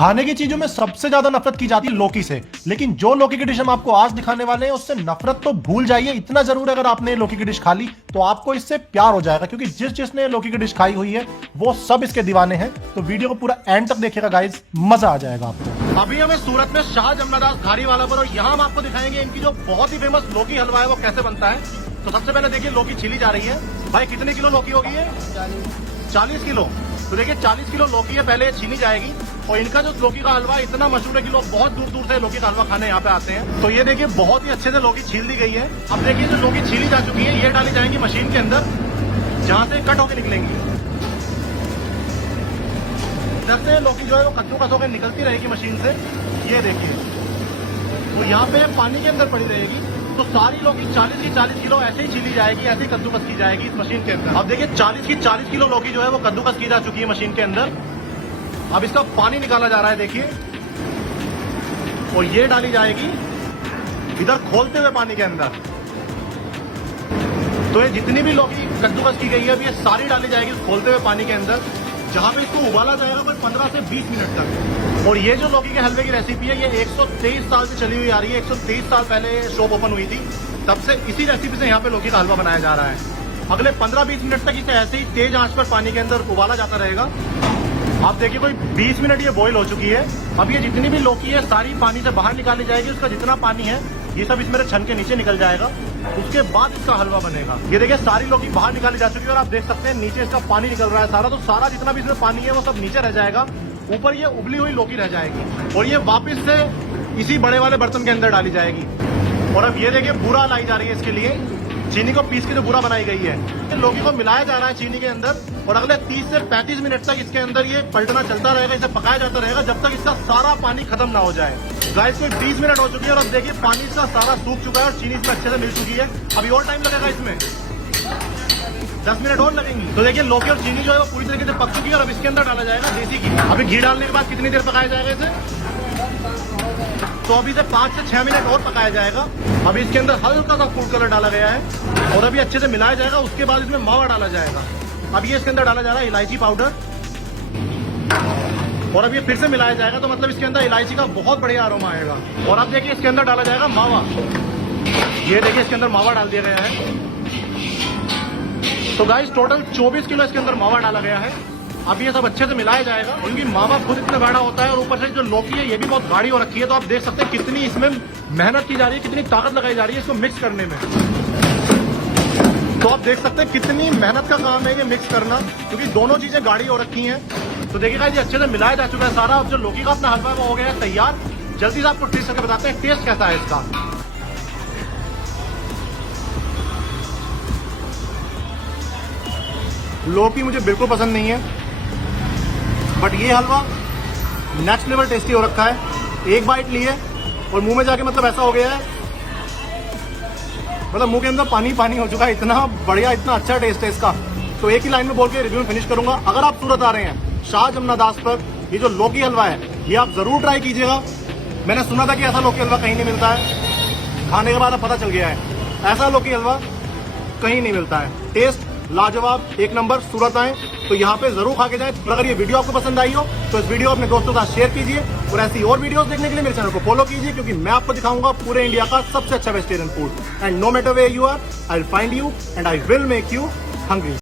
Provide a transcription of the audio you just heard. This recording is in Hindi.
खाने की चीजों में सबसे ज्यादा नफरत की जाती है लौकी से, लेकिन जो लौकी की डिश हम आपको आज दिखाने वाले हैं उससे नफरत तो भूल जाइए। इतना जरूर है, अगर आपने लौकी की डिश खा ली तो आपको इससे प्यार हो जाएगा, क्योंकि जिसने लौकी की डिश खाई हुई है वो सब इसके दीवाने हैं। तो वीडियो को पूरा एंड तक देखिएगा गाइस, मजा आ जाएगा आपको। अभी हमें सूरत में शाह जमनादास घाड़ी वाला पर, और यहाँ हम आपको दिखाएंगे इनकी जो बहुत ही फेमस लौकी हलवा है वो कैसे बनता है। तो सबसे पहले देखिए लौकी छिली जा रही है। भाई कितने किलो लौकी होगी है? 40 किलो। तो देखिए 40 किलो लौकी है, पहले छीनी जाएगी। और इनका जो लौकी का हलवा इतना मशहूर है कि लोग बहुत दूर दूर से लौकी का हलवा खाने यहाँ पे आते हैं। तो ये देखिए बहुत ही अच्छे से लौकी छील दी गई है। अब देखिए जो लौकी छीली जा चुकी है ये डाली जाएंगी मशीन के अंदर, जहाँ से कट होकर निकलेंगी। इधर से लौकी जो है वो कद्दूकस होकर निकलती रहेगी मशीन से। ये देखिए तो यहाँ पे पानी के अंदर पड़ी रहेगी। तो सारी लौकी 40 की 40 किलो ऐसे ही छीली जाएगी, ऐसे ही कद्दूकस की जाएगी इस मशीन के अंदर। अब देखिए 40 की 40 किलो लौकी जो है वो कद्दूकस की जा चुकी है मशीन के अंदर। अब इसका पानी निकाला जा रहा है देखिए, और ये डाली जाएगी इधर खोलते हुए पानी के अंदर। तो ये जितनी भी लौकी कद्दूकस की गई है अभी ये सारी डाली जाएगी खोलते हुए पानी के अंदर, जहां पे इसको उबाला जाएगा कोई 15 से 20 मिनट तक। और ये जो लौकी के हलवे की रेसिपी है ये 123 साल से चली हुई आ रही है। 123 साल पहले शॉप ओपन हुई थी, तब से इसी रेसिपी से यहाँ पे लौकी का हलवा बनाया जा रहा है। अगले 15-20 मिनट तक इसे ऐसे ही तेज आंच पर पानी के अंदर उबाला जाता रहेगा। आप देखिए कोई 20 मिनट ये बॉईल हो चुकी है। अब ये जितनी भी लौकी है सारी पानी से बाहर निकाली जाएगी। उसका जितना पानी है ये सब इस मेरे छन के नीचे निकल जाएगा। उसके बाद इसका हलवा बनेगा। ये देखिए सारी लौकी बाहर निकाली जा चुकी है और आप देख सकते हैं नीचे इसका पानी निकल रहा है सारा। तो सारा जितना भी इसमें पानी है वो सब नीचे रह जाएगा, ऊपर ये उबली हुई लौकी रह जाएगी और ये वापस से इसी बड़े वाले बर्तन के अंदर डाली जाएगी। और अब ये देखिए बूरा लाई जा रही है इसके लिए, चीनी को पीस के जो बूरा बनाई गई है। लौकी को मिलाया जा रहा है चीनी के अंदर और अगले 30 से 35 मिनट तक इसके अंदर ये पलटना चलता रहेगा, इसे पकाया जाता रहेगा जब तक इसका सारा पानी खत्म ना हो जाए। गाइस कोई 20 मिनट हो चुकी है और अब देखिए पानी इसका सारा सूख चुका है और चीनी इसमें अच्छे से मिल चुकी है। अभी और टाइम लगेगा इसमें, 10 मिनट और लगेंगी। तो देखिए लौकी और चीनी जो है वो पूरी तरीके से पक चुकी है और अब इसके अंदर डाला जाएगा देसी घी। अभी घी डालने के बाद कितनी देर पकाया जाएगा इसे? तो अभी से 5 से 6 मिनट और पकाया जाएगा। अभी इसके अंदर हल्का सा फूड कलर डाला गया है और अभी अच्छे से मिलाया जाएगा। उसके बाद इसमें मावा डाला जाएगा। अब ये इसके अंदर डाला जा रहा है इलायची पाउडर और अब ये फिर से मिलाया जाएगा। तो मतलब इसके अंदर इलायची का बहुत बढ़िया अरोमा आएगा। और अब देखिए इसके अंदर डाला जाएगा मावा। ये देखिए इसके अंदर मावा डाल दिया गया है। तो गाइस टोटल 24 किलो इसके अंदर मावा डाला गया है। अब ये सब अच्छे से मिलाया जाएगा, क्योंकि मावा खुद इतना गाढ़ा होता है और ऊपर से जो लौकी है ये भी बहुत गाढ़ी हो रखी है। तो आप देख सकते हैं कितनी इसमें मेहनत की जा रही है, कितनी ताकत लगाई जा रही है इसको मिक्स करने में। तो आप देख सकते हैं कितनी मेहनत का काम है ये मिक्स करना, क्योंकि दोनों चीजें गाढ़ी हो रखी हैं। तो देखिएगा ये अच्छे से मिलाया जा चुका है सारा। अब जो लौकी का अपना हलवा वो हो गया है तैयार। जल्दी से आपको टेस्ट करके बताते हैं टेस्ट कैसा है इसका। लौकी मुझे बिल्कुल पसंद नहीं है, बट ये हलवा नेक्स्ट लेवल टेस्टी हो रखा है। एक बाइट ली है और मुंह में जाके मतलब ऐसा हो गया है, मतलब मुंह के अंदर पानी पानी हो चुका है। इतना बढ़िया, इतना अच्छा टेस्ट है इसका। तो एक ही लाइन में बोल के रिव्यू फिनिश करूंगा। अगर आप सूरत आ रहे हैं शाह जमनादास पर, ये जो लौकी हलवा है ये आप जरूर ट्राई कीजिएगा। मैंने सुना था कि ऐसा लौकी हलवा कहीं नहीं मिलता है, खाने के बाद अब पता चल गया है ऐसा लौकी हलवा कहीं नहीं मिलता है। टेस्ट लाजवाब, एक नंबर। सूरत आए तो यहाँ पे जरूर खा के जाएं। और अगर ये वीडियो आपको पसंद आई हो तो इस वीडियो को अपने दोस्तों के साथ शेयर कीजिए और ऐसी और वीडियोस देखने के लिए मेरे चैनल को फॉलो कीजिए, क्योंकि मैं आपको दिखाऊंगा पूरे इंडिया का सबसे अच्छा vegetarian food. And no matter where you are, I will find you and I will make you hungry.